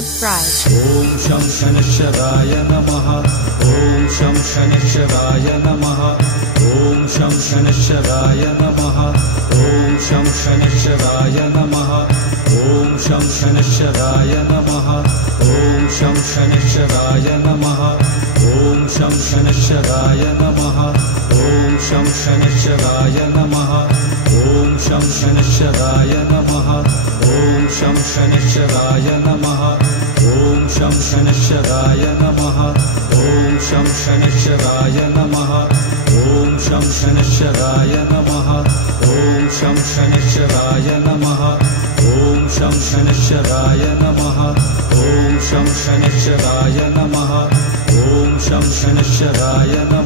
subscribe. Om Sham Shanishwaraya Namaha. Om Sham Shanishwaraya Namaha. Om Sham Shanishwaraya Namaha. Om Sham Shanishwaraya Namaha. Om Sham Shanishwaraya Namaha. Om Sham Shanishwaraya Namaha. Om Sham Shanishwaraya Namaha. Om Sham Shanishwaraya Namaha. Om Sham Shanishwaraya Namaha. Om Sham Shanishwaraya Namaha. Om Sham Shanishwaraya Namaha. Om Sham Shanishwaraya Namaha. Om Sham Shanishwaraya Namaha. Om Sham Shanishwaraya Namaha. Om Sham Shanishwaraya Namaha. Om Sham Shanishwaraya Namaha. Om Sham Shanishwaraya Namaha.